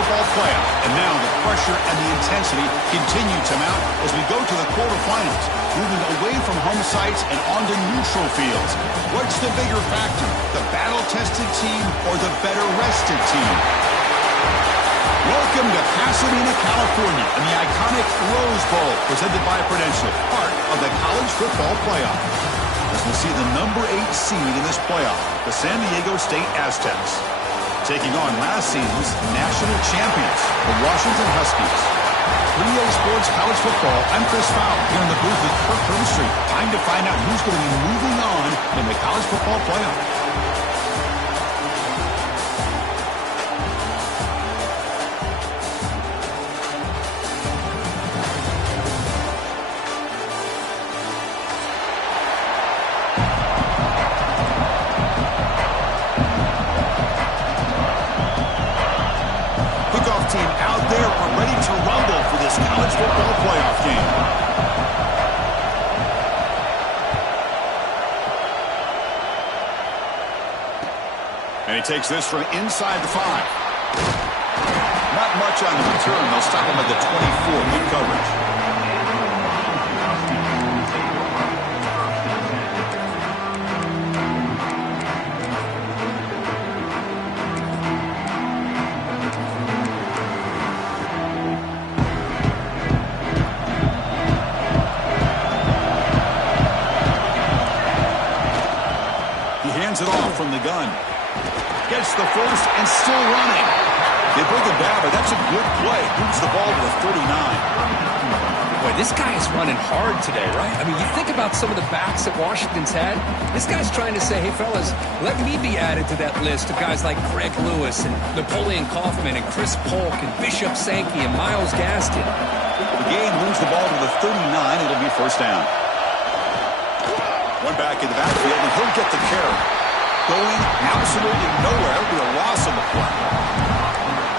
football playoff. And now the pressure and the intensity continue to mount as we go to the quarterfinals, moving away from home sites and onto neutral fields. What's the bigger factor, the battle-tested team or the better-rested team? Welcome to Pasadena, California, and the iconic Rose Bowl, presented by Prudential, part of the college football playoff. As we see the number 8 seed in this playoff, the San Diego State Aztecs, taking on last season's national champions, the Washington Huskies. 3A Sports College Football, I'm Chris Fowler, here in the booth with Kirk Herbstreit. Time to find out who's going to be moving on in the college football playoff. Team out there, we're ready to rumble for this college football playoff game. And he takes this from inside the 5. Not much on the return. They'll stop him at the 24. Good coverage. It off from the gun. Gets the first and still running. They bring it down, but that's a good play. Moves the ball to the 39. Boy, this guy is running hard today, right? I mean, you think about some of the backs that Washington's had. This guy's trying to say, hey, fellas, let me be added to that list of guys like Greg Lewis and Napoleon Kaufman and Chris Polk and Bishop Sankey and Myles Gaskin. The game moves the ball to the 39. It'll be first down. One back in the backfield, and he'll get the carry. Going absolutely nowhere. It'll be a loss on the play.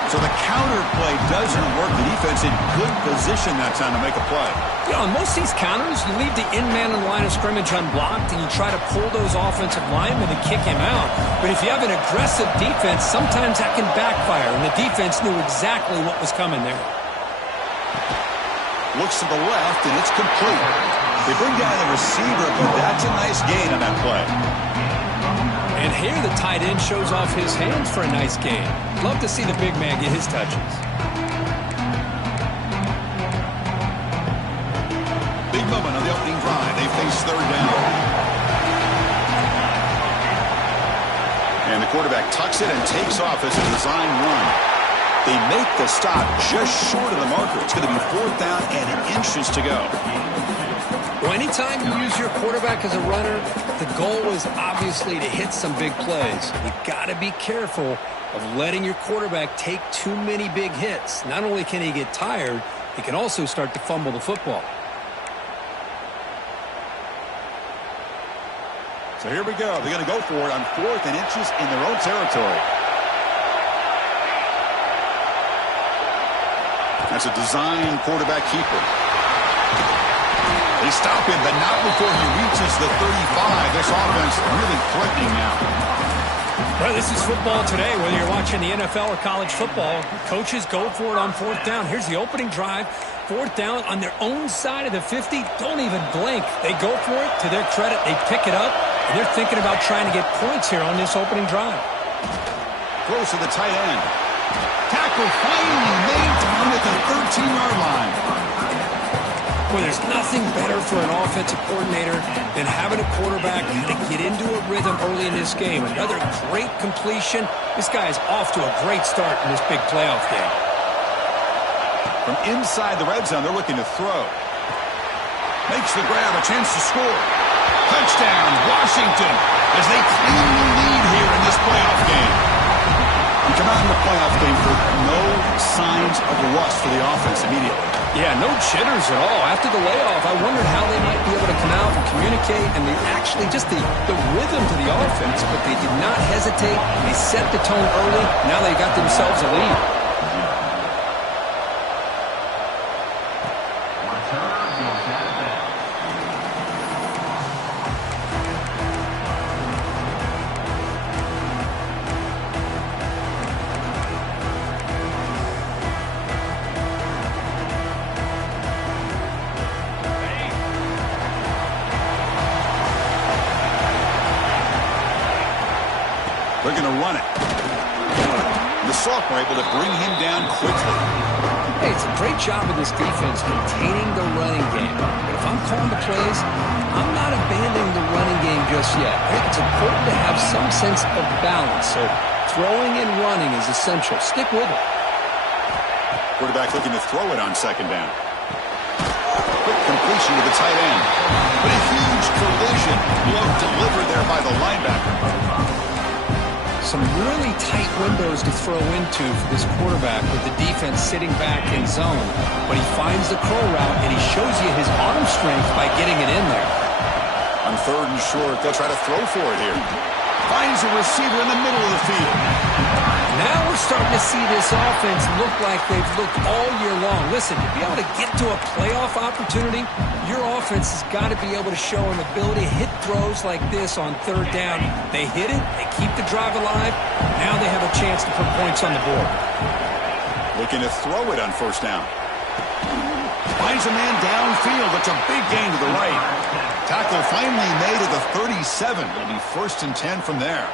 So the counter play doesn't work. The defense in good position that time to make a play. Yeah, on most of these counters, you leave the in-man in the line of scrimmage unblocked, and you try to pull those offensive linemen and kick him out. But if you have an aggressive defense, sometimes that can backfire, and the defense knew exactly what was coming there. Looks to the left, and it's complete. They bring down the receiver, but that's a nice gain on that play. And here the tight end shows off his hands for a nice gain. Love to see the big man get his touches. Big moment on the opening drive. They face third down. And the quarterback tucks it and takes off as a design run. They make the stop just short of the marker. It's going to be fourth down and inches to go. Well, anytime you use your quarterback as a runner, the goal is obviously to hit some big plays. You got to be careful of letting your quarterback take too many big hits. Not only can he get tired, he can also start to fumble the football. So here we go. They're going to go for it on fourth and inches in their own territory. That's a design quarterback keeper. They stop him, but not before he reaches the 35. This offense really threatening now. Well, this is football today. Whether you're watching the NFL or college football, coaches go for it on fourth down. Here's the opening drive. Fourth down on their own side of the 50. Don't even blink. They go for it. To their credit, they pick it up, and they're thinking about trying to get points here on this opening drive. Close to the tight end. Tackle finally made down at the 13-yard line. Well, there's nothing better for an offensive coordinator than having a quarterback to get into a rhythm early in this game. Another great completion. This guy is off to a great start in this big playoff game. From inside the red zone, they're looking to throw. Makes the grab, a chance to score. Touchdown, Washington, as they claim the lead here in this playoff game. You come out in the playoff game for no signs of rust for the offense immediately. Yeah, no jitters at all. After the layoff, I wondered how they might be able to come out and communicate, and they actually just the rhythm to the offense, but they did not hesitate. They set the tone early. Now they got themselves a lead. looking to run it. The Sophomore able to bring him down quickly. Hey, it's a great job of this defense containing the running game. But if I'm calling the plays, I'm not abandoning the running game just yet. I think it's important to have some sense of balance. So throwing and running is essential. Stick with it. Quarterback looking to throw it on second down. Quick completion to the tight end. But a huge collision. Blow delivered there by the linebacker. Some really tight windows to throw into for this quarterback with the defense sitting back in zone. But he finds the curl route, and he shows you his arm strength by getting it in there. On third and short, they'll try to throw for it here. Finds a receiver in the middle of the field. Now we're starting to see this offense look like they've looked all year long. Listen, to be able to get to a playoff opportunity, your offense has got to be able to show an ability to hit throws like this on third down. They hit it, they keep the drive alive. Now they have a chance to put points on the board. Looking to throw it on first down. Finds a man downfield. It's a big gain to the right. Tackle finally made at the 37. It'll be 1st and 10 from there.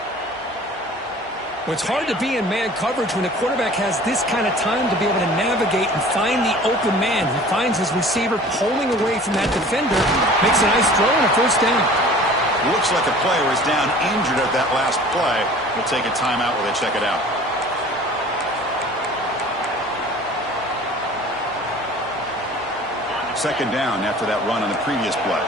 Well, it's hard to be in man coverage when the quarterback has this kind of time to be able to navigate and find the open man. He finds his receiver pulling away from that defender, makes a nice throw and a first down. Looks like a player is down injured at that last play. We'll take a timeout while they check it out. Second down after that run on the previous play.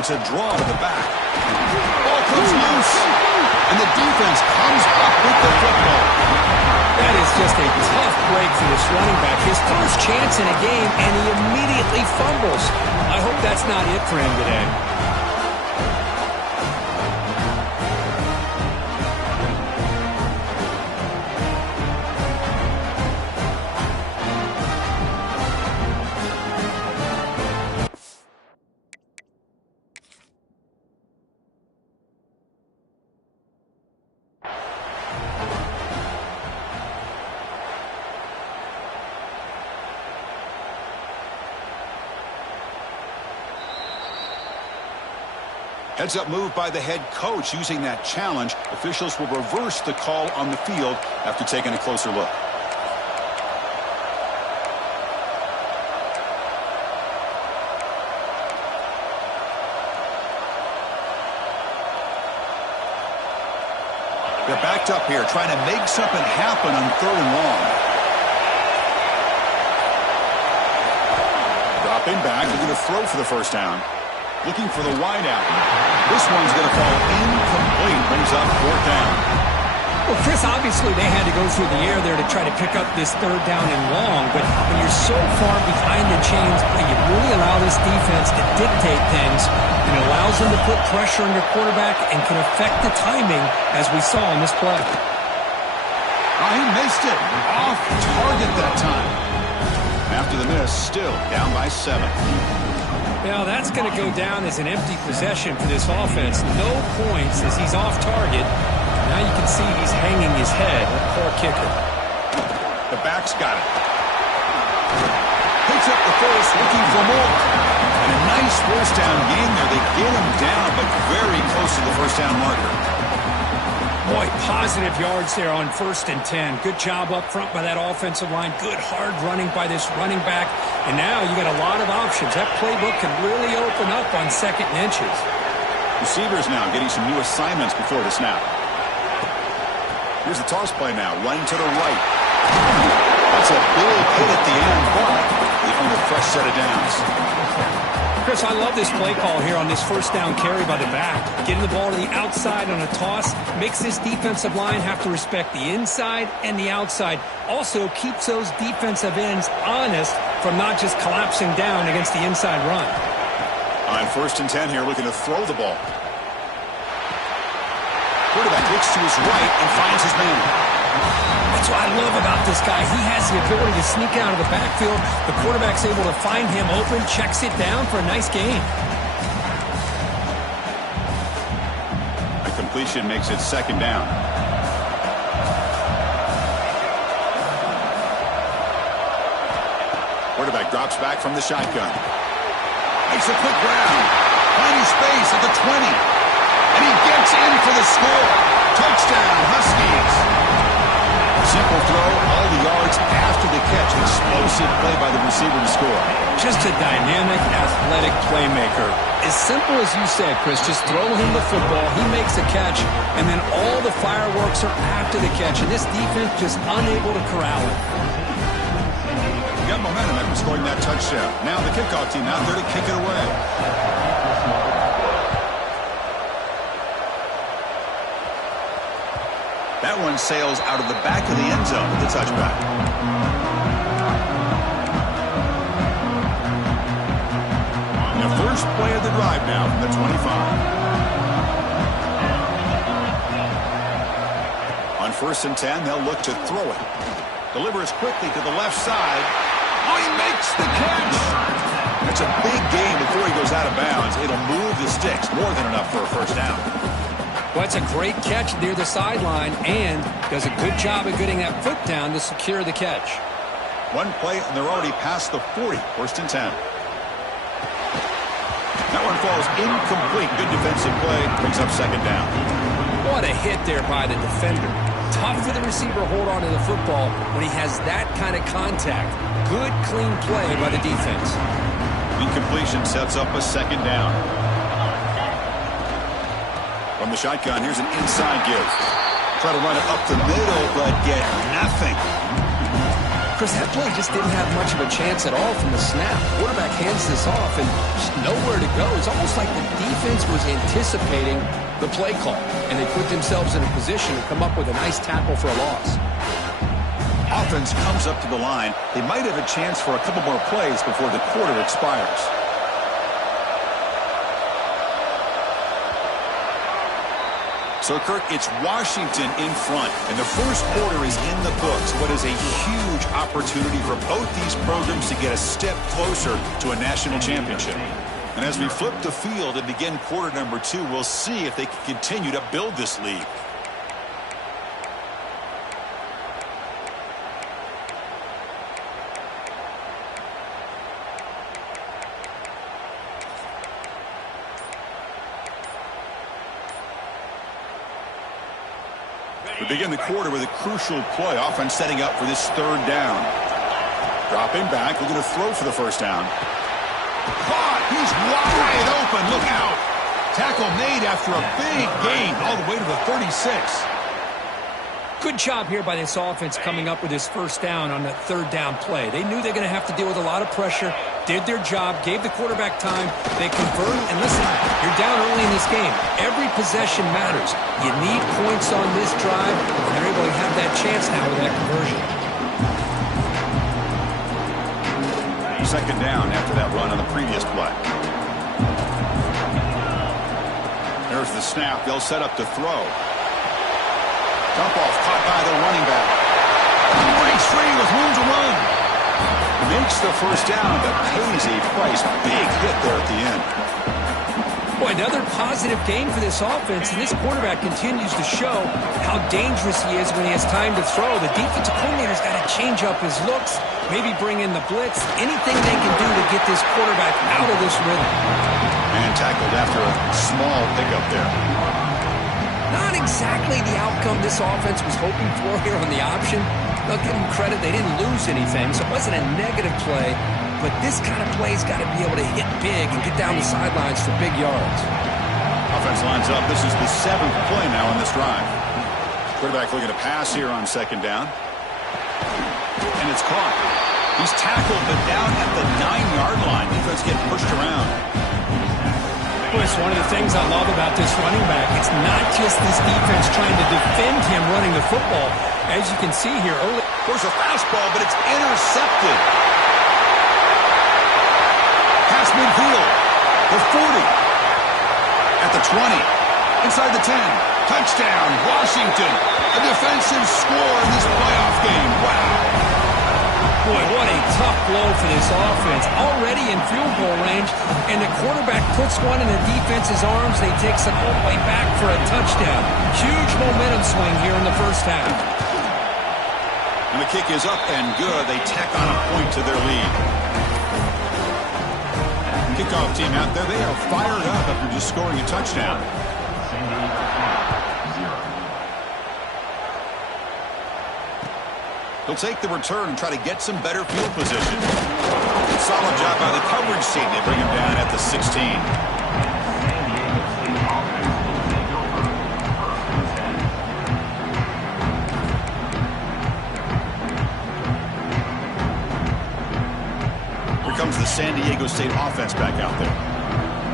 It's a draw to the back. Ball comes loose. And the defense comes up with the football. That is just a tough break for this running back. His first chance in a game, and he immediately fumbles. I hope that's not it for him today. Heads-up move by the head coach using that challenge. Officials will reverse the call on the field after taking a closer look. They're backed up here, trying to make something happen on third and long. Dropping back, looking to throw for the first down. Looking for the wideout. This one's going to fall incomplete. Brings up fourth down. Well, Chris, obviously they had to go through the air there to try to pick up this third down and long. But when you're so far behind the chains, you really allow this defense to dictate things. And it allows them to put pressure on your quarterback and can affect the timing, as we saw in this play. Oh, he missed it. Off target that time. After the miss, still down by 7. Now that's going to go down as an empty possession for this offense. No points as he's off target. Now you can see he's hanging his head. Poor kicker. The back's got it. Picks up the first, looking for more. And a nice first down game there. They get him down, but very close to the first down marker. Boy, positive yards there on 1st and 10. Good job up front by that offensive line. Good hard running by this running back. And now you got a lot of options. That playbook can really open up on 2nd and inches. Receivers now getting some new assignments before the snap. Here's the toss play now, running to the right. That's a big hit at the end, but they own a fresh set of downs. Chris, I love this play call here on this first down carry by the back. Getting the ball to the outside on a toss makes this defensive line have to respect the inside and the outside. Also keeps those defensive ends honest from not just collapsing down against the inside run. On 1st and 10 here, looking to throw the ball. Quarterback looks to his right and finds his man. That's what I love about this guy. He has the ability to sneak out of the backfield. The quarterback's able to find him open, checks it down for a nice gain. A completion makes it 2nd down. quarterback drops back from the shotgun. Makes a quick round. Finding space at the 20. And he gets in for the score. Touchdown, Huskies. Simple throw, all the yards after the catch. Explosive play by the receiver to score. Just a dynamic, athletic playmaker. As simple as you said, Chris, just throw him the football, he makes a catch, and then all the fireworks are after the catch, and this defense just unable to corral it. Got momentum after scoring that touchdown. Now the kickoff team out there to kick it away. That one sails out of the back of the end zone with the touchback. And the first play of the drive now from the 25. On 1st and 10, they'll look to throw it. Delivers quickly to the left side. Oh, he makes the catch. That's a big gain before he goes out of bounds. It'll move the sticks. More than enough for a first down. Well, it's a great catch near the sideline and does a good job of getting that foot down to secure the catch. One play, and they're already past the 40. 1st and 10. That one falls incomplete. Good defensive play. Brings up 2nd down. What a hit there by the defender. Tough for the receiver to hold on to the football when he has that kind of contact. Good, clean play by the defense. Incompletion sets up a 2nd down. From the shotgun, here's an inside give. Try to run it up the middle, but get nothing. Chris, that play just didn't have much of a chance at all from the snap. Quarterback hands this off and just nowhere to go. It's almost like the defense was anticipating the play call, and they put themselves in a position to come up with a nice tackle for a loss. Offense comes up to the line. They might have a chance for a couple more plays before the quarter expires. So, Kirk, it's Washington in front, and the first quarter is in the books. What is a huge opportunity for both these programs to get a step closer to a national championship. And as we flip the field and begin quarter number 2, we'll see if they can continue to build this lead. We begin the quarter with a crucial play. Offense setting up for this 3rd down. Dropping back, looking to throw for the 1st down. Caught! He's wide open. Look out! Tackle made after a big gain all the way to the 36. Good job here by this offense coming up with this 1st down on the 3rd down play. They knew they're going to have to deal with a lot of pressure, did their job, gave the quarterback time, they converted, and listen, you're down early in this game. Every possession matters. You need points on this drive, and they're able to have that chance now with that conversion. 2nd down after that run on the previous play. There's the snap. They'll set up to throw. Dump off caught by the running back. He breaks free with room to run. Makes the 1st down, but pays a price. Big hit there at the end. Boy, another positive game for this offense, and this quarterback continues to show how dangerous he is when he has time to throw. The defensive coordinator's got to change up his looks, maybe bring in the blitz, anything they can do to get this quarterback out of this rhythm. And tackled after a small pickup there. Not exactly the outcome this offense was hoping for here on the option. They'll give them credit, they didn't lose anything, so it wasn't a negative play. But this kind of play's got to be able to hit big and get down the sidelines for big yards. Offense lines up. This is the 7th play now on this drive. Quarterback looking to pass here on 2nd down. And it's caught. He's tackled, but down at the 9-yard line. Defense getting pushed around. It's one of the things I love about this running back. It's not just this defense trying to defend him running the football. As you can see here early. There's a fastball, but it's intercepted. Pass midfield. The 40. At the 20. Inside the 10. Touchdown, Washington. A defensive score in this playoff game. Wow. Boy, what a tough blow for this offense. Already in field goal range, and the quarterback puts one in the defense's arms. They takes it all the way back for a touchdown. Huge momentum swing here in the 1st half. And the kick is up and good. They tack on a point to their lead. Kickoff team out there, they are fired up after just scoring a touchdown. He'll take the return and try to get some better field position. Solid job by the coverage team. They bring him down at the 16. Here comes the San Diego State offense back out there.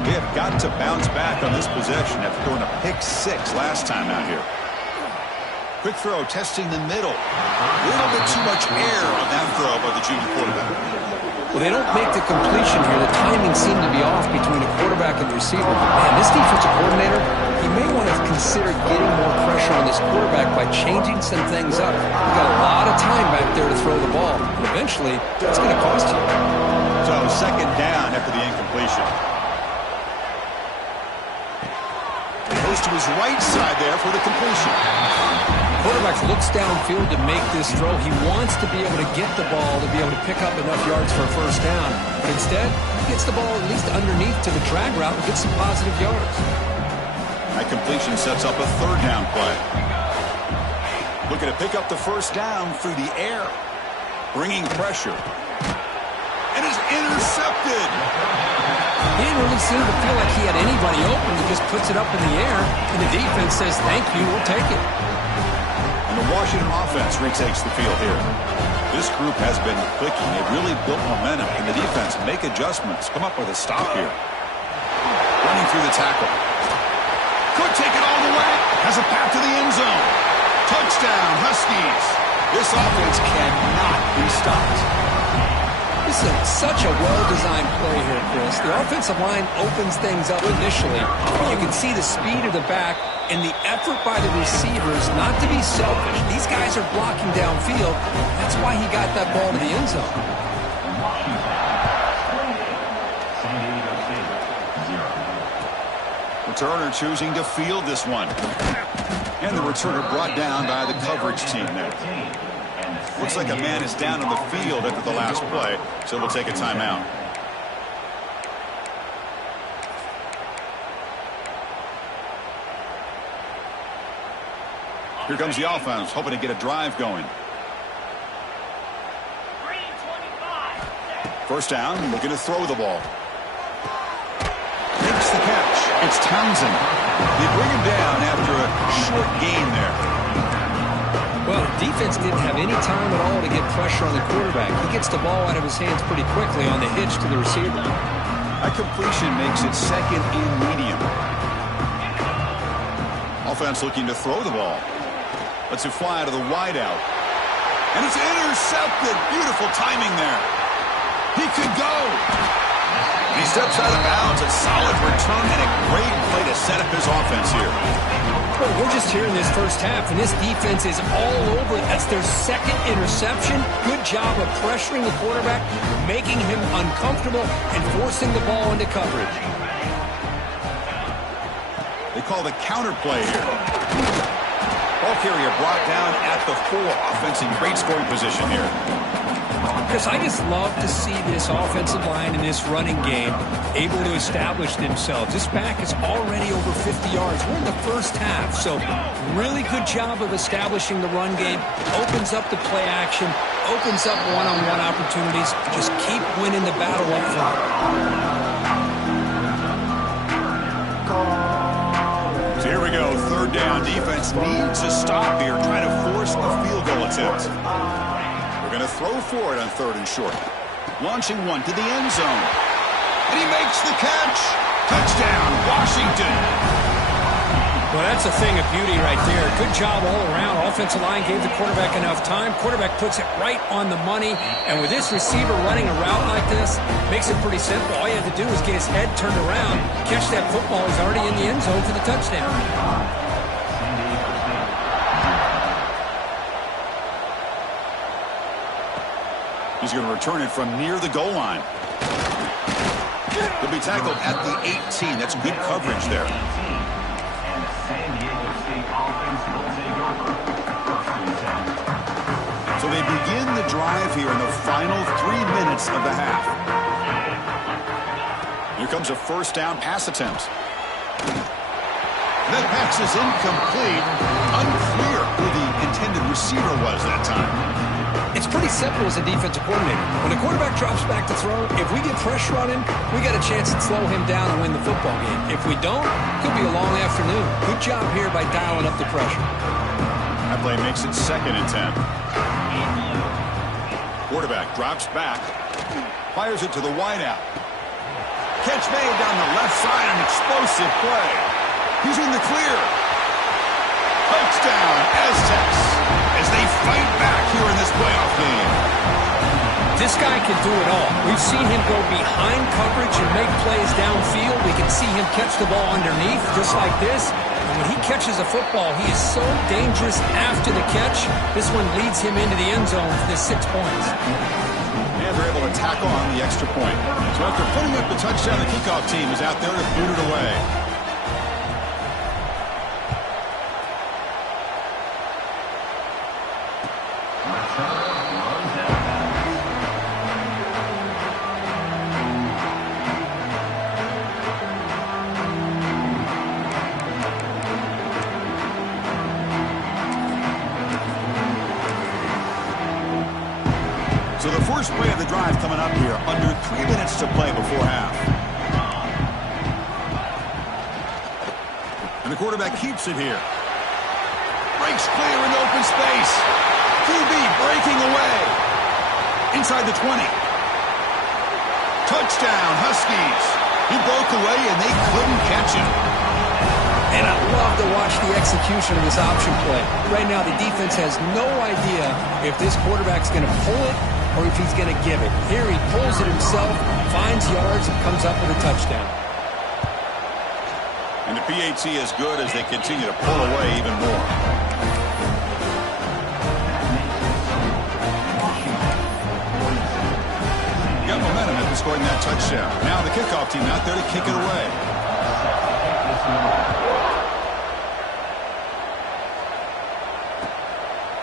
They have got to bounce back on this possession after throwing a pick 6 last time out here. Quick throw, testing the middle. A little bit too much air on that throw by the junior quarterback. Well, they don't make the completion here. The timing seemed to be off between a quarterback and the receiver. But man, this defensive coordinator, he may want to consider getting more pressure on this quarterback by changing some things up. You've got a lot of time back there to throw the ball. And eventually, that's going to cost you. So, second down after the incompletion. He goes to his right side there for the completion. Quarterback looks downfield to make this throw. He wants to be able to get the ball to be able to pick up enough yards for a first down. But instead, he gets the ball at least underneath to the drag route and gets some positive yards. That completion sets up a third down play. Looking to pick up the first down through the air. Bringing pressure. And is intercepted. He didn't really seem to feel like he had anybody open. He just puts it up in the air, and the defense says, thank you, we'll take it. The Washington offense retakes the field here. This group has been clicking. They've really built momentum. And the defense make adjustments. Come up with a stop here. Running through the tackle. Could take it all the way. Has a path to the end zone. Touchdown, Huskies. This offense cannot be stopped. This is such a well-designed play here, Chris. The offensive line opens things up initially, but you can see the speed of the back and the effort by the receivers not to be selfish. These guys are blocking downfield. That's why he got that ball to the end zone. Returner choosing to field this one. And the returner brought down by the coverage team there. Looks like a man is down on the field after the last play, so we'll take a timeout. Here comes the offense, hoping to get a drive going. First down, looking to throw the ball. Makes the catch. It's Townsend. They bring him down after a short gain there. Well, defense didn't have any time at all to get pressure on the quarterback. He gets the ball out of his hands pretty quickly on the hitch to the receiver. A completion makes it second and medium. Offense looking to throw the ball. Lets it fly to the wideout. And it's intercepted. Beautiful timing there. He could go. He steps out of bounds. A solid return and a great play to set up his offense here. Well, we're just here in this first half, and this defense is all over. That's their second interception. Good job of pressuring the quarterback, making him uncomfortable, and forcing the ball into coverage. They call the counter play here. Ball carrier brought down at the 4. Offense in great scoring position here. Chris, I just love to see this offensive line in this running game able to establish themselves. This back is already over 50 yards. We're in the first half, so really good job of establishing the run game. Opens up the play action, opens up one-on-one opportunities. Just keep winning the battle up front. So here we go, third down. Defense needs a stop here, trying to force a field goal attempt. We're going to throw for it on third and short. Launching one to the end zone. And he makes the catch. Touchdown, Washington. Well, that's a thing of beauty right there. Good job all around. Offensive line gave the quarterback enough time. Quarterback puts it right on the money. And with this receiver running a route like this, makes it pretty simple. All you have to do is get his head turned around, catch that football. He's already in the end zone for the touchdown. He's going to return it from near the goal line. He'll be tackled at the 18. That's good coverage there. So So they begin the drive here in the final 3 minutes of the half. Here comes a first down pass attempt. That pass is incomplete. Unclear who the intended receiver was that time. It's pretty simple as a defensive coordinator. When a quarterback drops back to throw, if we get pressure on him, we got a chance to slow him down and win the football game. If we don't, it could be a long afternoon. Good job here by dialing up the pressure. That play makes it 2nd and 10. Quarterback drops back, fires it to the wideout. Catch made down the left side, an explosive play. He's in the clear. Touchdown, Aztecs, as they fight back here in this playoff game. This guy can do it all. We've seen him go behind coverage and make plays downfield. We can see him catch the ball underneath, just like this. And when he catches a football, he is so dangerous after the catch. This one leads him into the end zone for the 6 points. And they're able to tack on the extra point. So after putting up the touchdown, the kickoff team is out there to boot it away. So the first play of the drive coming up here, under 3 minutes to play before half. And the quarterback keeps it here. Breaks clear in open space. QB breaking away. Inside the 20. Touchdown, Huskies. He broke away and they couldn't catch him. And I love to watch the execution of this option play. Right now, the defense has no idea if this quarterback's going to pull it or if he's going to give it. Here he pulls it himself, finds yards, and comes up with a touchdown. And the PAT is good as they continue to pull away even more. Got momentum after scoring that touchdown. Now the kickoff team out there to kick it away.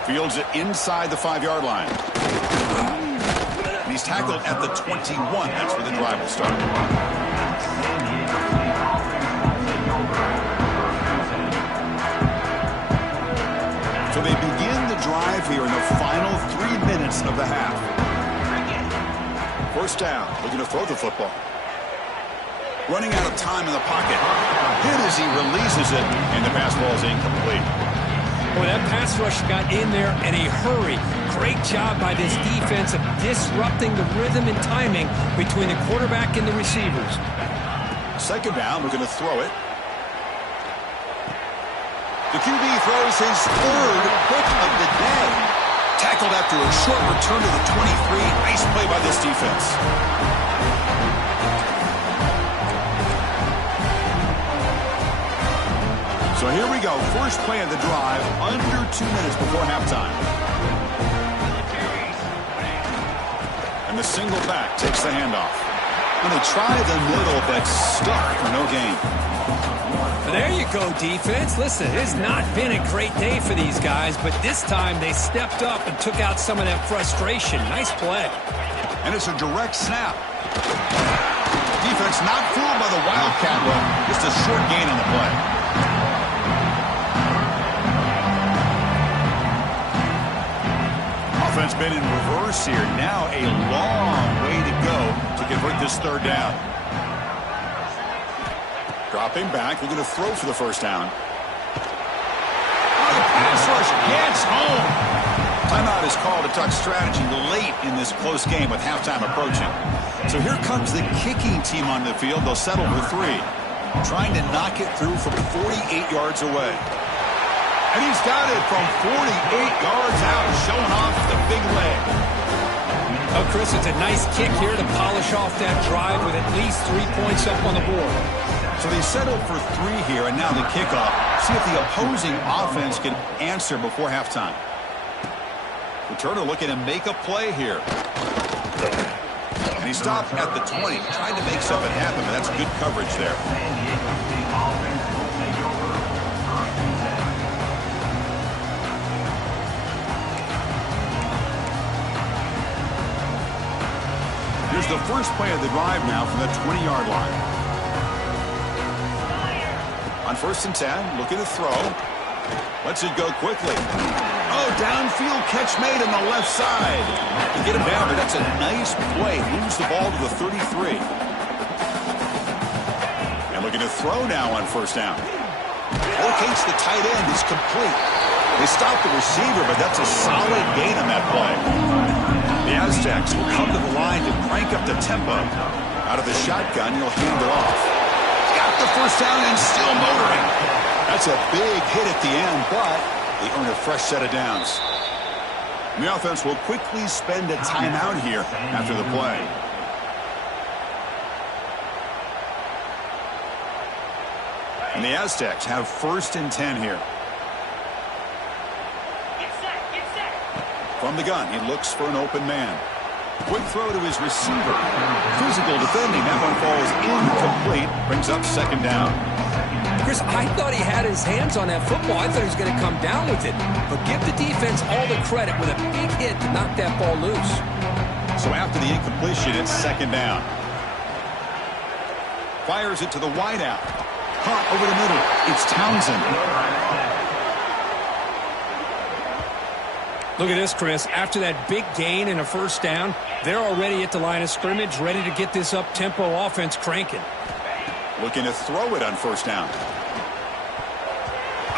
Fields it inside the 5-yard line. And he's tackled at the 21. That's where the drive will start. So they begin the drive here in the final 3 minutes of the half. First down, looking to throw the football. Running out of time in the pocket. Hit as he releases it, and the pass ball is incomplete. Boy, that pass rush got in there in a hurry. Great job by this defense of disrupting the rhythm and timing between the quarterback and the receivers. Second down, we're going to throw it. The QB throws his 3rd pick of the day. Tackled after a short return to the 23. Nice play by this defense. So here we go. First play of the drive, under 2 minutes before halftime. And the single back takes the handoff. And they try the middle, but stuck for no gain. There you go, defense. Listen, it has not been a great day for these guys, but this time they stepped up and took out some of that frustration. Nice play. And it's a direct snap. Defense not fooled by the Wildcat run. Just a short gain on the play. Offense been in reverse here. Now a long way to go to convert this 3rd down. Dropping back, we're going to throw for the first down. Oh, the pass rush gets home. Timeout is called to talk strategy late in this close game with halftime approaching. So here comes the kicking team on the field. They'll settle for 3. Trying to knock it through from 48 yards away. And he's got it from 48 yards out, showing off the big leg. Oh, Chris, it's a nice kick here to polish off that drive with at least 3 points up on the board. So they settled for 3 here, and now the kickoff. See if the opposing offense can answer before halftime. Returner looking to make a play here. And he stopped at the 20, trying to make something happen, but that's good coverage there. Here's the first play of the drive now from the 20-yard line. On 1st and 10, looking to throw. Lets it go quickly. Oh, downfield catch made on the left side. To get him down, but that's a nice play. Moves the ball to the 33. And looking to throw now on 1st down. Locates the tight end. Is complete. They stop the receiver, but that's a solid gain on that play. The Aztecs will come to the line to crank up the tempo. Out of the shotgun, he'll hand it off. Got the 1st down and still motoring. That's a big hit at the end, but they earn a fresh set of downs. And the offense will quickly spend a timeout here after the play. And the Aztecs have 1st and 10 here. From the gun, he looks for an open man. Quick throw to his receiver. Physical defending. That one falls incomplete. Brings up 2nd down. Chris, I thought he had his hands on that football. I thought he was going to come down with it. But give the defense all the credit with a big hit to knock that ball loose. So after the incompletion, it's 2nd down. Fires it to the wideout. Caught over the middle. It's Townsend. Look at this, Chris. After that big gain and a 1st down, they're already at the line of scrimmage, ready to get this up-tempo offense cranking. Looking to throw it on 1st down.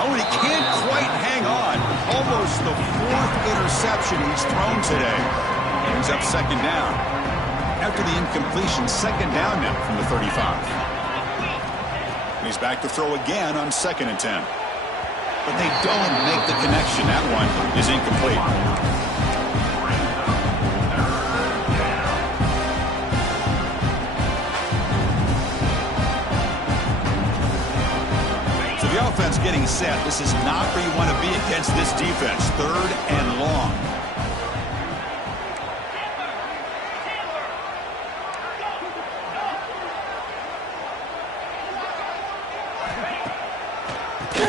Oh, and he can't quite hang on. Almost the 4th interception he's thrown today. Brings up 2nd down. After the incompletion, 2nd down now from the 35. And he's back to throw again on 2nd and 10. But they don't make the connection. That one is incomplete. So the offense getting set. This is not where you want to be against this defense. 3rd and long.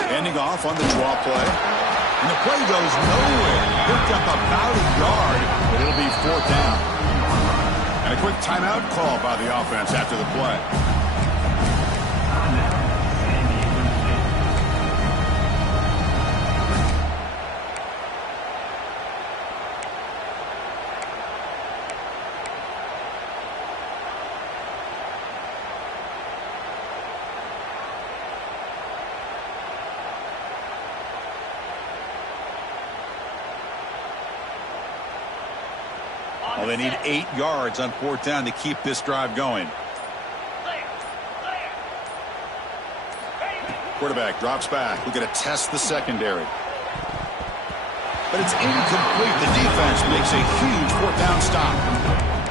Ending off on the draw play. And the play goes nowhere. Picked up about a yard, but it'll be 4th down. And a quick timeout call by the offense after the play. Well, they need 8 yards on 4th down to keep this drive going. Quarterback drops back. We're going to test the secondary. But it's incomplete. The defense makes a huge 4th down stop.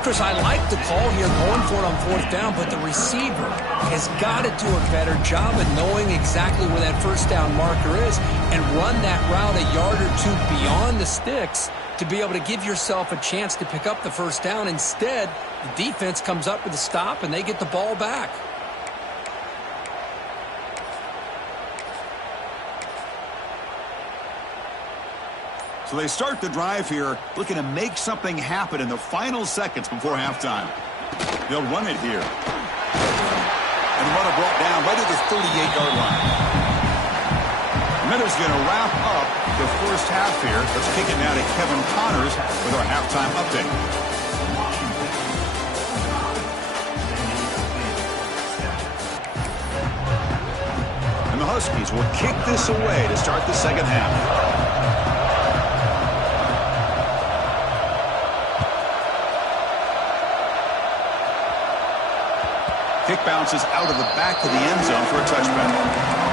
Chris, I like the call here going for it on 4th down, but the receiver has got to do a better job of knowing exactly where that 1st down marker is and run that route a yard or 2 beyond the sticks to be able to give yourself a chance to pick up the 1st down. Instead, the defense comes up with a stop and they get the ball back. So they start the drive here looking to make something happen in the final seconds before halftime. They'll run it here. And the runner brought down right at the 38-yard line. And that is going to wrap up the first half here. Let's kick it now to Kevin Connors with our halftime update. And the Huskies will kick this away to start the 2nd half. Kick bounces out of the back of the end zone for a touchback.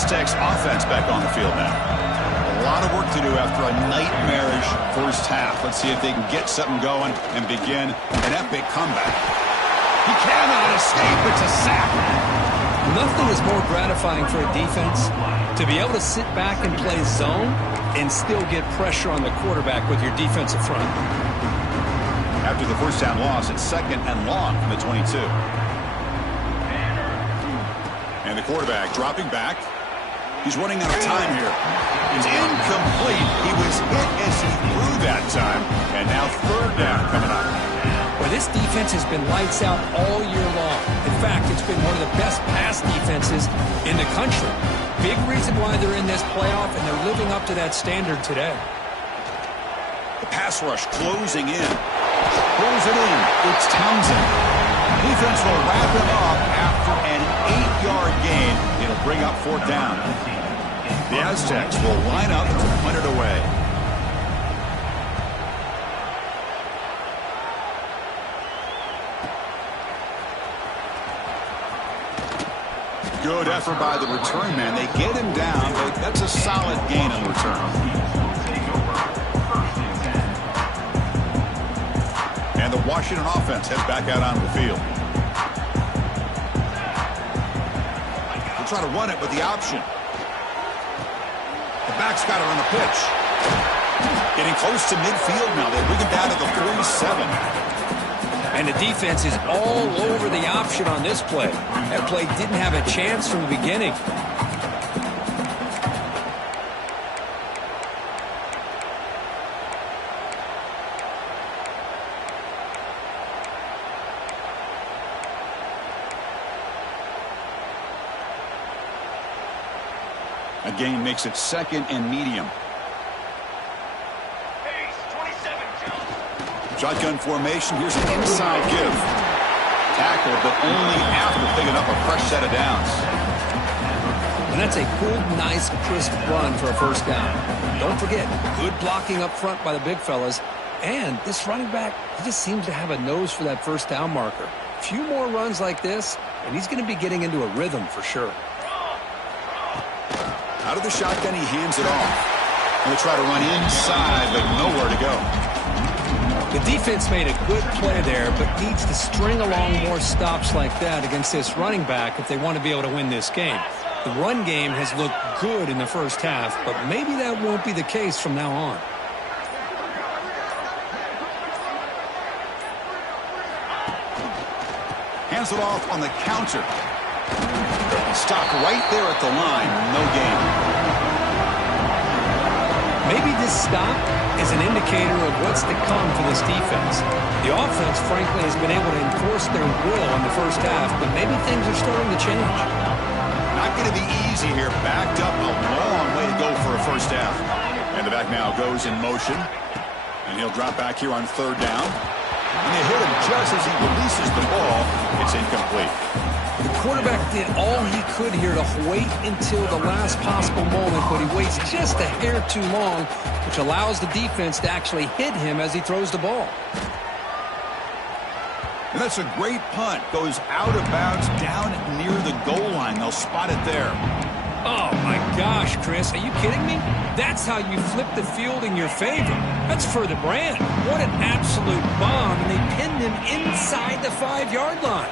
Aztecs offense back on the field now. A lot of work to do after a nightmarish first half. Let's see if they can get something going and begin an epic comeback. He cannot escape. It's a sack. Nothing is more gratifying for a defense to be able to sit back and play zone and still get pressure on the quarterback with your defensive front. After the first down loss, it's 2nd and long from the 22. And the quarterback dropping back. He's running out of time here. It's incomplete. He was hit as he threw that time. And now 3rd down coming up. Well, this defense has been lights out all year long. In fact, it's been one of the best pass defenses in the country. Big reason why they're in this playoff, and they're living up to that standard today. The pass rush closing in. Pulls it in. It's Townsend. Defense will wrap him up after an 8-yard gain. It'll bring up 4th down. The Aztecs will line up to punt it away. Good effort by the return man. They get him down, but that's a solid gain on return. And the Washington offense heads back out onto the field. They'll try to run it with the option. The back's got it on the pitch. Getting close to midfield now. They bring him down to the 47. And the defense is all over the option on this play. That play didn't have a chance from the beginning. A gain makes it 2nd and medium. Shotgun formation. Here's an inside give. Tackle, but only after picking up a fresh set of downs. And that's a good, nice, crisp run for a 1st down. Don't forget, good blocking up front by the big fellas. And this running back, he just seems to have a nose for that 1st down marker. A few more runs like this, and he's going to be getting into a rhythm for sure. Out of the shotgun, he hands it off. He'll try to run inside, but nowhere to go. The defense made a good play there, but needs to string along more stops like that against this running back if they want to be able to win this game. The run game has looked good in the 1st half, but maybe that won't be the case from now on. Hands it off on the counter. Stopped right there at the line. No gain. Maybe this stop is an indicator of what's to come for this defense. The offense, frankly, has been able to enforce their will in the 1st half, but maybe things are starting to change. Not going to be easy here. Backed up a long way to go for a 1st half. And the back now goes in motion. And he'll drop back here on 3rd down. And they hit him just as he releases the ball. It's incomplete. The quarterback did all he could here to wait until the last possible moment, but he waits just a hair too long, which allows the defense to actually hit him as he throws the ball. And that's a great punt. Goes out of bounds down near the goal line. They'll spot it there. Oh, my gosh, Chris. Are you kidding me? That's how you flip the field in your favor. That's for the brand. What an absolute bomb. And they pinned him inside the 5-yard line.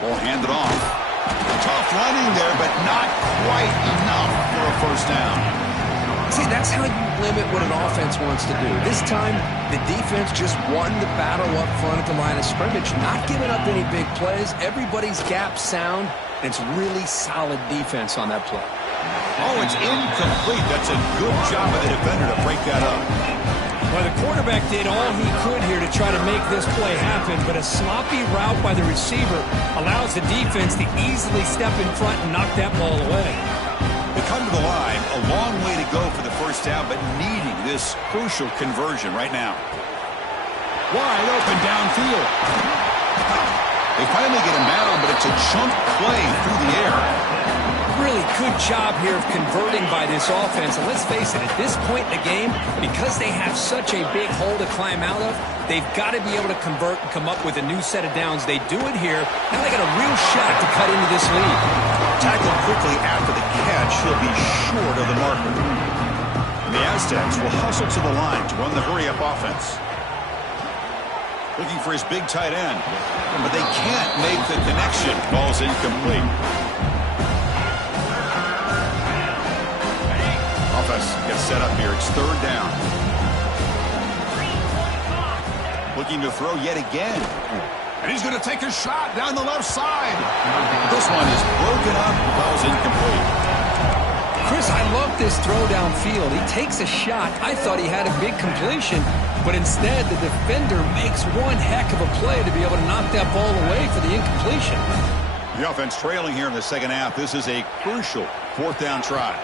Ball handed off. Tough running there, but not quite enough for a 1st down. See, that's how you limit what an offense wants to do. This time, the defense just won the battle up front at the line of scrimmage, not giving up any big plays. Everybody's gap sound, and it's really solid defense on that play. Oh, it's incomplete. That's a good job of the defender to break that up. Well, the quarterback did all he could here to try to make this play happen, but a sloppy route by the receiver allows the defense to easily step in front and knock that ball away. They come to the line, a long way to go for the 1st down, but needing this crucial conversion right now. Wide open downfield. They finally get him down, but it's a chunk play through the air. Really good job here of converting by this offense. And let's face it, at this point in the game, because they have such a big hole to climb out of, they've got to be able to convert and come up with a new set of downs. They do it here. Now they got a real shot to cut into this lead. Tackled quickly after the catch. He'll be short of the marker. And the Aztecs will hustle to the line to run the hurry-up offense. Looking for his big tight end. But they can't make the connection. Ball's incomplete. Offense gets set up here. It's 3rd down. Looking to throw yet again. And he's going to take a shot down the left side. This one is broken up. The ball's incomplete. Chris, I love this throw downfield. He takes a shot. I thought he had a big completion, but instead the defender makes one heck of a play to be able to knock that ball away for the incompletion. The offense trailing here in the second half. This is a crucial fourth down try.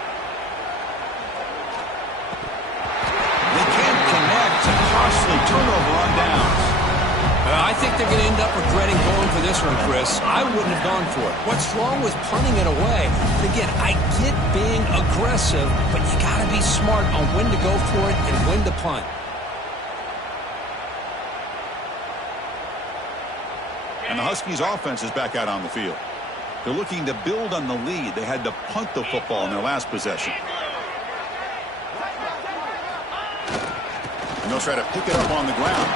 They can't connect. A costly turnover on downs. I think they're going to end up regretting going for this one, Chris. I wouldn't have gone for it. What's wrong with punting it away? And again, I get being aggressive, but you got to be smart on when to go for it and when to punt. And the Huskies offense is back out on the field. They're looking to build on the lead. They had to punt the football in their last possession. And they'll try to pick it up on the ground.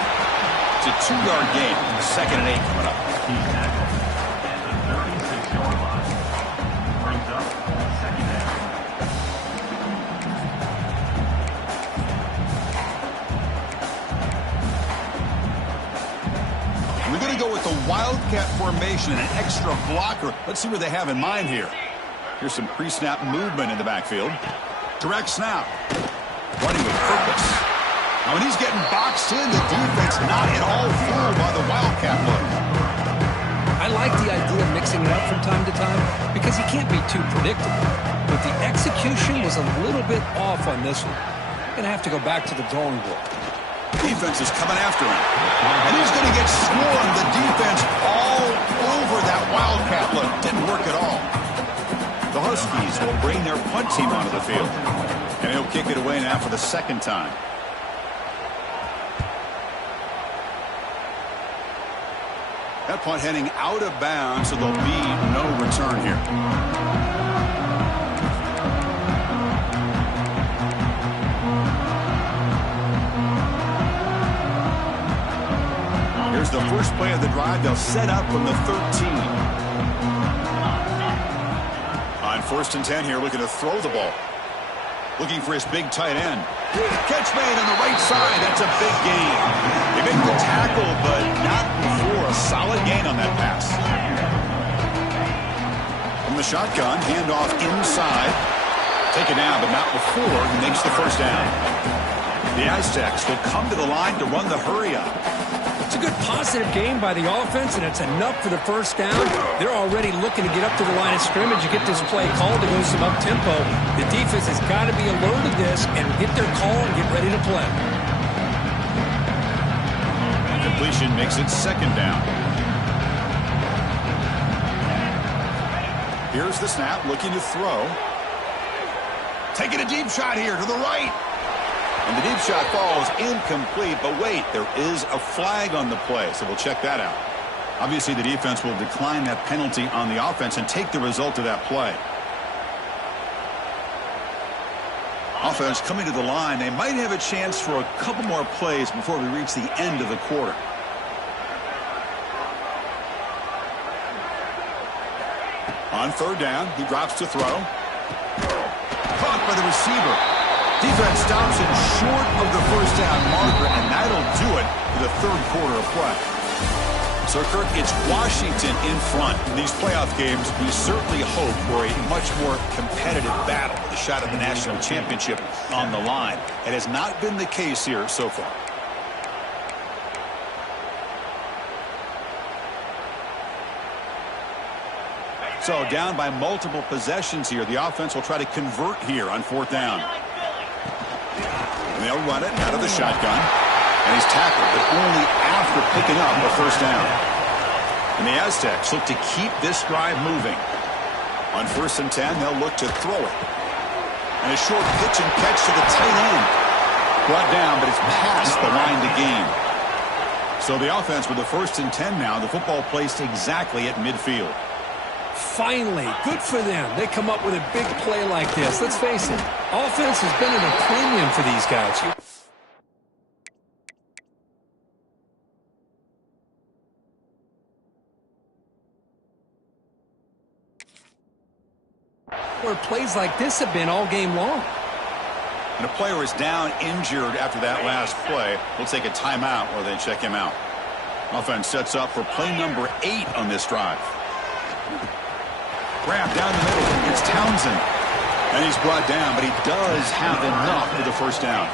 It's a 2-yard gain. 2nd and 8 coming up. We're going to go with the Wildcat formation and an extra blocker. Let's see what they have in mind here. Here's some pre-snap movement in the backfield. Direct snap. Running with purpose. Now, when he's getting boxed in, the defense not at all fooled by the Wildcat look. I like the idea of mixing it up from time to time because you can't be too predictable. But the execution was a little bit off on this one. Going to have to go back to the drawing board. Defense is coming after him. And he's going to get swarmed. The defense all over that Wildcat look. Didn't work at all. The Huskies will bring their punt team onto the field. And he'll kick it away now for the second time. That punt heading out of bounds, so there'll be no return here. Here's the first play of the drive. They'll set up from the 13. On 1st and 10 here, looking to throw the ball. Looking for his big tight end. Catch made on the right side. That's a big gain. They make the tackle, but not before a solid gain on that pass. From the shotgun, handoff inside. Taken down, but not before he makes the first down. The Aztecs will come to the line to run the hurry up. It's a good positive game by the offense, and it's enough for the first down. They're already looking to get up to the line of scrimmage and get this play called to go some up-tempo. The defense has got to be alert of this and get their call and get ready to play. Completion makes it 2nd down. Here's the snap, looking to throw. Taking a deep shot here to the right. And the deep shot falls incomplete, but wait, there is a flag on the play, so we'll check that out. Obviously, the defense will decline that penalty on the offense and take the result of that play. Offense coming to the line. They might have a chance for a couple more plays before we reach the end of the quarter. On 3rd down, he drops to throw. Caught by the receiver. Defense stops him short of the first down marker, and that'll do it for the 3rd quarter of play. So, Kirk, it's Washington in front. In these playoff games, we certainly hope for a much more competitive battle with a shot at the national championship on the line. It has not been the case here so far. So, down by multiple possessions here. The offense will try to convert here on 4th down. And they'll run it out of the shotgun. And he's tackled, but only after picking up a first down. And the Aztecs look to keep this drive moving. On 1st and 10, they'll look to throw it. And a short pitch and catch to the tight end. Brought down, but it's past the line to gain. So the offense with the 1st and 10 now, the football placed exactly at midfield. Finally, good for them. They come up with a big play like this. Let's face it, offense has been at a premium for these guys. Where plays like this have been all game long. And a player is down injured after that last play. We'll take a timeout while they check him out. Offense sets up for play number 8 on this drive. Grab down the middle. It's Townsend. And he's brought down, but he does have enough for the first down.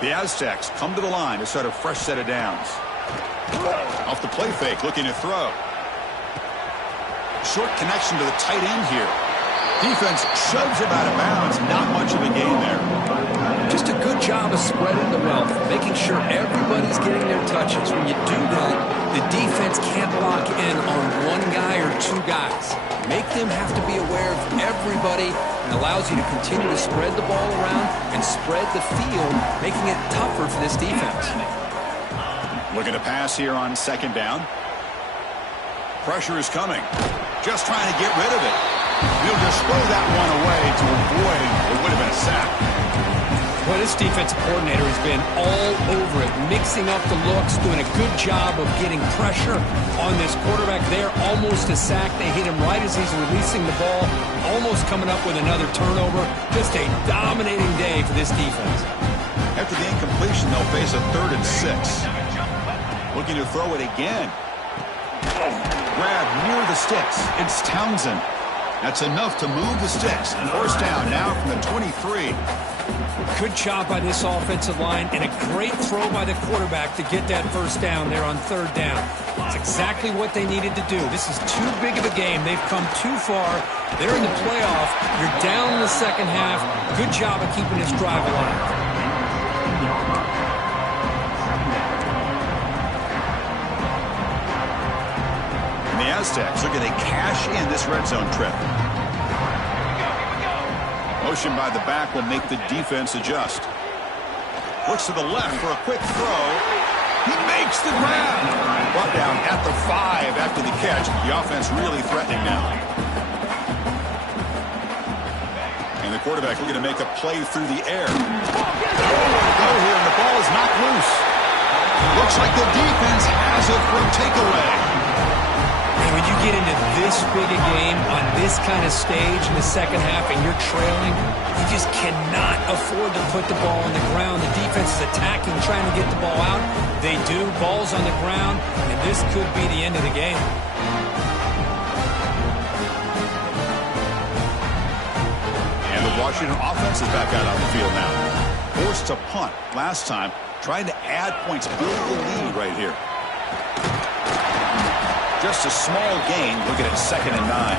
The Aztecs come to the line to start a fresh set of downs. Off the play fake, looking to throw. Short connection to the tight end here. Defense shoves him out of bounds. Not much of a gain there. Just a good job of spreading the wealth, making sure everybody's getting their touches. When you do that, the defense can't lock in on one guy or two guys. Make them have to be aware of everybody, and allows you to continue to spread the ball around and spread the field, making it tougher for this defense. Looking to pass here on second down. Pressure is coming. Just trying to get rid of it. He'll just throw that one away to avoid what would have been a sack. Well, this defensive coordinator has been all over it, mixing up the looks, doing a good job of getting pressure on this quarterback there. Almost a sack. They hit him right as he's releasing the ball, almost coming up with another turnover. Just a dominating day for this defense. After the incompletion, they'll face a 3rd and 6. Looking to throw it again. Grab near the sticks. It's Townsend. That's enough to move the sticks. First down now from the 23. Good job by this offensive line, and a great throw by the quarterback to get that first down there on 3rd down. It's exactly what they needed to do. This is too big of a game. They've come too far. They're in the playoff. You're down in the second half. Good job of keeping this drive alive. And the Aztecs looking to cash in this red zone trip. Motion by the back will make the defense adjust. Looks to the left for a quick throw. He makes the grab. Brought down at the 5 after the catch. The offense really threatening now. And the quarterback looking to make a play through the air. Go here, and the ball is knocked loose. Looks like the defense has it for a takeaway. And when you get into this big a game on this kind of stage in the second half and you're trailing, you just cannot afford to put the ball on the ground. The defense is attacking, trying to get the ball out. They do. Ball's on the ground, and this could be the end of the game. And the Washington offense is back out on the field now. Forced to punt last time, trying to add points, build the lead right here. Just a small gain, looking at 2nd and 9.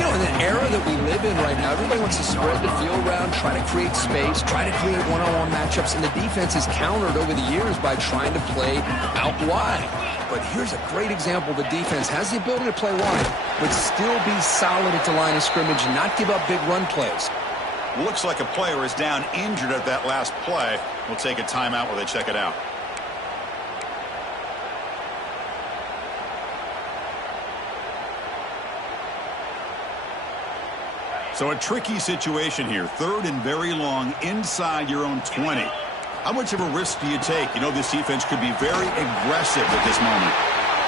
You know, in the era that we live in right now, everybody wants to spread the field around, try to create space, try to create one-on-one matchups, and the defense is countered over the years by trying to play out wide. But here's a great example. The defense has the ability to play wide, but still be solid at the line of scrimmage and not give up big run plays. Looks like a player is down injured at that last play. We'll take a timeout while they check it out. So a tricky situation here. 3rd and very long inside your own 20. How much of a risk do you take? You know, this defense could be very aggressive at this moment.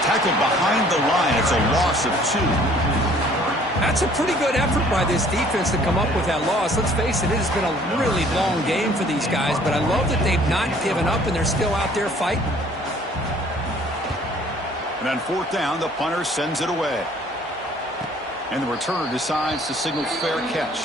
Tackled behind the line. It's a loss of 2. That's a pretty good effort by this defense to come up with that loss. Let's face it, it has been a really long game for these guys, but I love that they've not given up and they're still out there fighting. And on 4th down, the punter sends it away. And the returner decides to signal fair catch.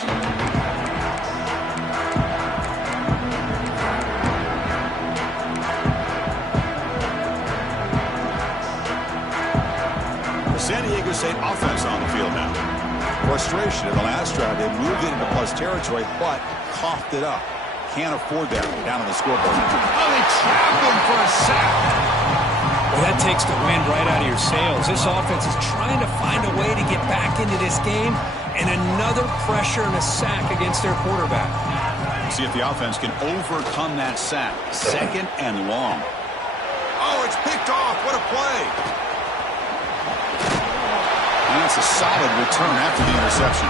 The San Diego State offense on the field now. Frustration in the last drive. They moved it into plus territory, but coughed it up. Can't afford that down on the scoreboard. Oh, they trap him for a sack. Well, that takes the wind right out of your sails. This offense is trying to find a way to get back into this game, and another pressure and a sack against their quarterback. See if the offense can overcome that sack. 2nd and long. Oh, it's picked off. What a play. And that's a solid return after the interception.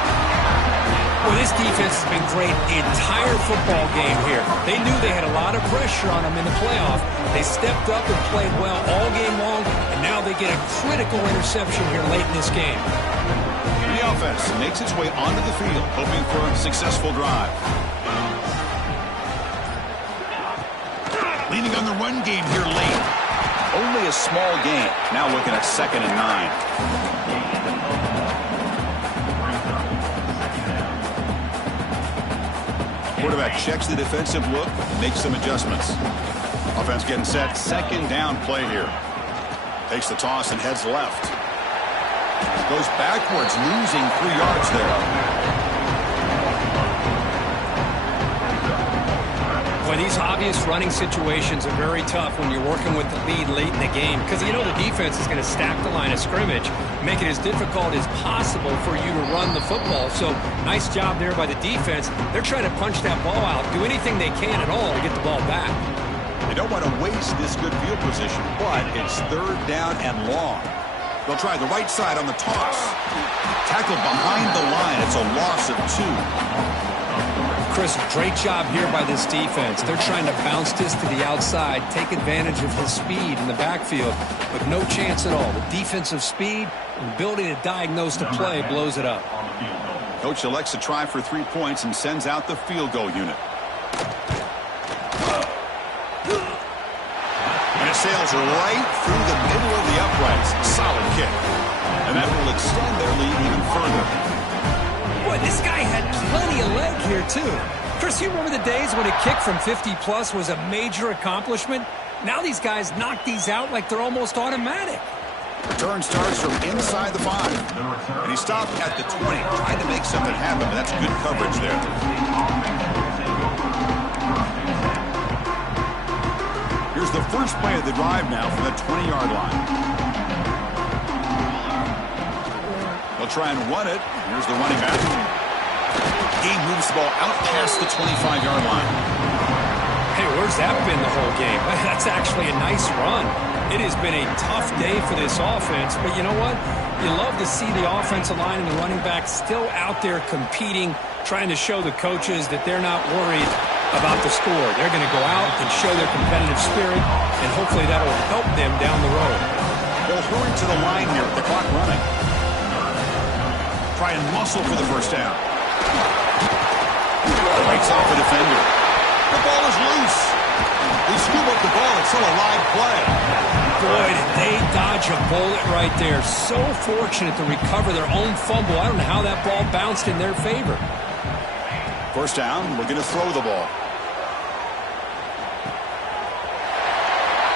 Well, this defense has been great the entire football game here. They knew they had a lot of pressure on them in the playoff. They stepped up and played well all game long, and now they get a critical interception here late in this game. The offense makes its way onto the field, hoping for a successful drive. Leaning on the run game here late. Only a small gain. Now looking at 2nd and 9. Quarterback checks the defensive look, makes some adjustments. Offense getting set. 2nd down play here. Takes the toss and heads left. Goes backwards, losing 3 yards there. Boy, these obvious running situations are very tough when you're working with the lead late in the game because you know the defense is going to stack the line of scrimmage, make it as difficult as possible for you to run the football. So nice job there by the defense. They're trying to punch that ball out, do anything they can at all to get the ball back. They don't want to waste this good field position, but it's 3rd down and long. They'll try the right side on the toss. Tackled behind the line. It's a loss of 2. Chris, great job here by this defense. They're trying to bounce this to the outside, take advantage of his speed in the backfield, but no chance at all. The defensive speed and ability to diagnose the play blows it up. Coach elects to try for 3 points and sends out the field goal unit. And it sails right through the middle of the uprights. Solid kick. And that will extend their lead even further. Boy, this guy had plenty of leg here, too. Chris, you remember the days when a kick from 50-plus was a major accomplishment? Now these guys knock these out like they're almost automatic. Return starts from inside the 5. And he stopped at the 20, trying to make something happen, but that's good coverage there. Here's the first play of the drive now from the 20-yard line. They'll try and run it. Here's the running back. He moves the ball out past the 25-yard line. Hey, where's that been the whole game? That's actually a nice run. It has been a tough day for this offense, but you know what? You love to see the offensive line and the running back still out there competing, trying to show the coaches that they're not worried about the score. They're going to go out and show their competitive spirit, and hopefully that will help them down the road. They'll hurry to the line here with the clock running. Try and muscle for the first down. Breaks off a defender. The ball is loose. They scoop up the ball. It's still a live play. Boy, did they dodge a bullet right there. So fortunate to recover their own fumble. I don't know how that ball bounced in their favor. First down, we're going to throw the ball.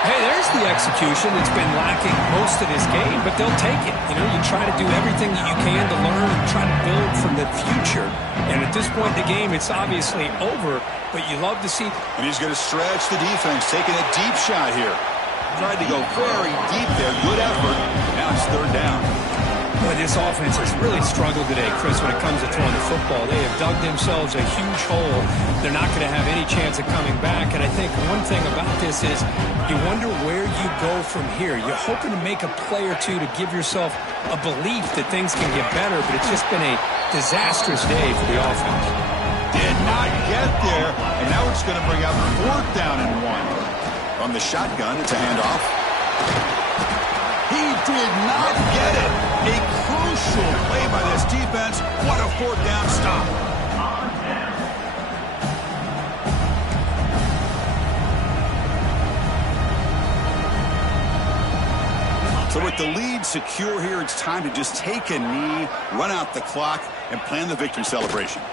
Hey, there's the execution that's been lacking most of this game, but they'll take it. You know, you try to do everything that you can to learn and try to build from the future. And at this point in the game, it's obviously over, but you love to see. And he's going to stretch the defense, taking a deep shot here. Tried to go very deep there. Good effort. Now it's 3rd down. Boy, this offense has really struggled today, Chris, when it comes to throwing the football. They have dug themselves a huge hole. They're not going to have any chance of coming back. And I think one thing about this is you wonder where you go from here. You're hoping to make a play or two to give yourself a belief that things can get better, but it's just been a disastrous day for the offense. Did not get there, and now it's going to bring up 4th down and 1. From the shotgun, it's a handoff. He did not get it. A crucial play by this defense. What a 4th down stop. So with the lead secure here, it's time to just take a knee, run out the clock, and plan the victory celebration.